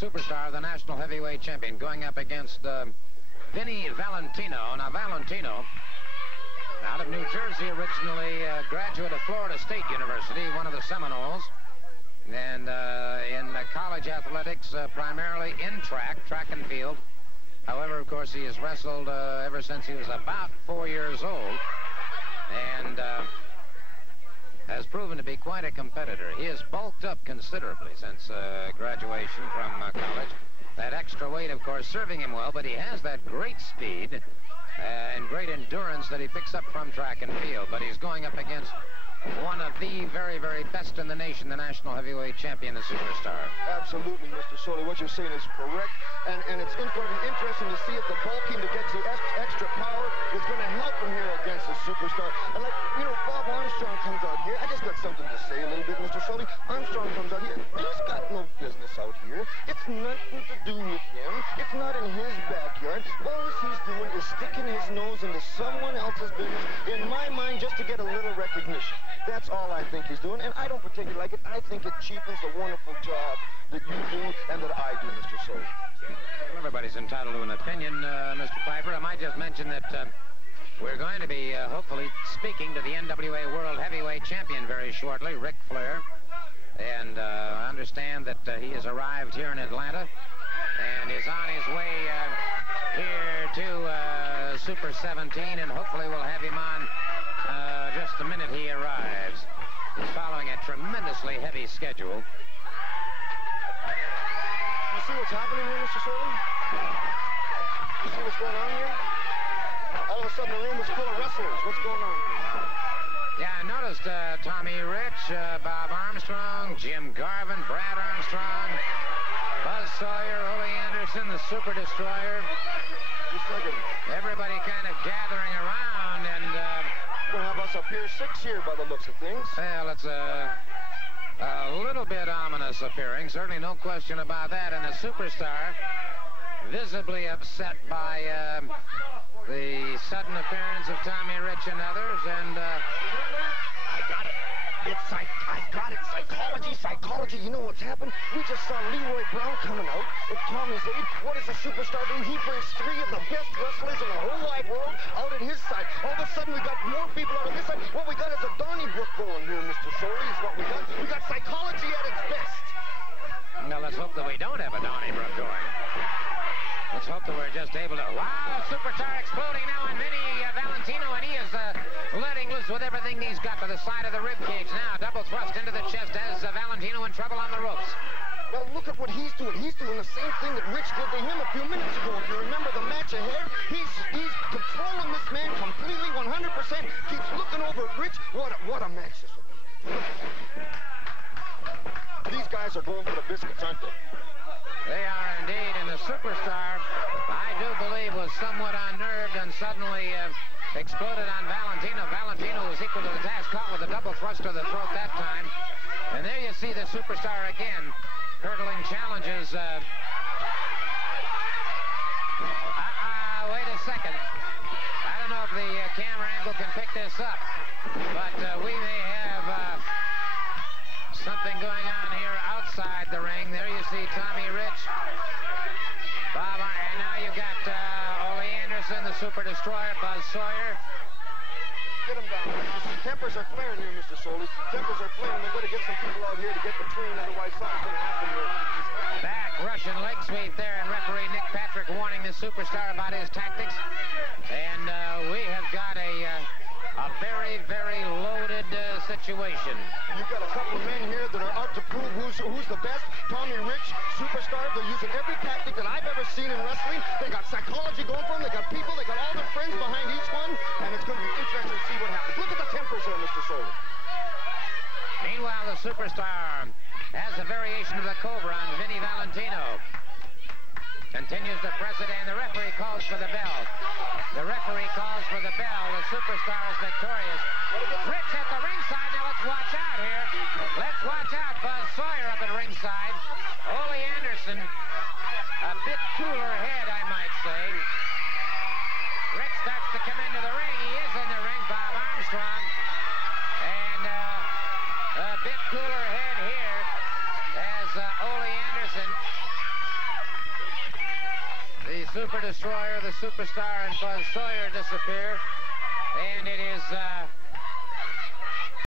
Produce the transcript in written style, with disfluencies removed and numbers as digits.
superstar, the national heavyweight champion, going up against Vinny Valentino. Now, Valentino, out of New Jersey originally, graduate of Florida State University, one of the Seminoles, and in college athletics, primarily in track and field. However, of course, he has wrestled ever since he was about 4 years old, and has proven to be quite a competitor. He has bulked up considerably since graduation from college. That extra weight, of course, serving him well, but he has that great speed and great endurance that he picks up from track and field. But he's going up against one of the very, very best in the nation, the national heavyweight champion, the superstar. Absolutely, Mr. Soli. What you're saying is correct. And it's going to be interesting to see if the bulking to get the extra power is going to help him here against the superstar. And like, you know, Bob Armstrong comes out here. I just got something to say a little bit, Mr. Soli. Armstrong comes out here. He's got no business out here. It's nothing to do with him. It's not in his backyard. All he's doing is sticking his nose into someone else's business, in my mind, just to get a little recognition. That's all I think he's doing, and I don't particularly like it. I think it cheapens the wonderful job that you do and that I do, Mr. Soli. Well, everybody's entitled to an opinion, Mr. Piper. I might just mention that we're going to be hopefully speaking to the NWA World Heavyweight Champion very shortly, Ric Flair. And I understand that he has arrived here in Atlanta and is on his way here to Super 17, and hopefully we'll have him on just the minute he arrives. He's following a tremendously heavy schedule. You see what's happening here, Mr. Soli? You see what's going on here? All of a sudden the room is full of wrestlers. What's going on here? Yeah, I noticed Tommy Rich, Bob Armstrong, Jim Garvin, Brad Armstrong, Buzz Sawyer, Ole Anderson, the Super Destroyer. Just like everybody kind of gathering around, and we'll have us up here 6 here by the looks of things. Well, it's a little bit ominous appearing, certainly no question about that. And the superstar, visibly upset by the sudden appearance of Tommy Rich and others, and I got it. I got it. Psychology. You know what's happened? We just saw Leroy Brown coming out at Tommy's aid. What does a superstar do? He brings 3 of the best wrestlers in the whole wide world out at his side. All of a sudden, we got more people out of this side. What we got is a Donnybrook going here, Mr. Soli, is what we got. We got psychology at its best. Now, let's hope that we don't have a Donnybrook going. Let's hope that we're just able to... Wow, superstar exploding now on Vinny Valentino, and he is letting loose with everything he's got to the side of the rib cage. Now, double thrust into the chest as Valentino in trouble on the ropes. Well, look at what he's doing. He's doing the same thing that Rich did to him a few minutes ago. If you remember the match ahead, he's controlling this man completely, 100%. Keeps looking over at Rich. What a match this will be. These guys are going for the biscuits, aren't they? They are indeed, and the superstar, I do believe, was somewhat unnerved and suddenly exploded on Valentino. Valentino was equal to the task, caught with a double thrust to the throat that time. And there you see the superstar again, hurdling challenges. Wait a second. I don't know if the camera angle can pick this up, but we may have something going on here outside the ring. There you see Tommy Rich, Bob, and now you've got Ole Anderson, the Super Destroyer, Buzz Sawyer. Get him down. Tempers are flaring here, Mr. Soli. Tempers are flaring. They're going to get some people out here to get between, otherwise something's going to happen here. Back Russian leg sweep there, and referee Nick Patrick warning the superstar about his tactics. And we have got a very, very loaded situation. You've got a couple of men here that are out to prove who's the best. Tommy Rich, superstar. They're using every tactic that I've ever seen in wrestling. They got psychology going for them. They got people. They got all their friends behind each one. And it's going to be interesting to see what happens. Look at the tempers there, Mr. Soli. Meanwhile, the superstar has a variation of the Cobra on Vinny Valentino. Continues to press it, and the referee calls for the bell. The referee calls for the bell. The superstar is victorious. Rich at the ringside. Now let's watch out here. Let's watch out. Buzz Sawyer up at ringside. Ole Anderson, a bit cooler head, I might say. Rich starts to come into the ring. He is in the ring. Bob Armstrong. And a bit cooler head here as Ole Anderson Super Destroyer, the Superstar, and Buzz Sawyer disappear. And it is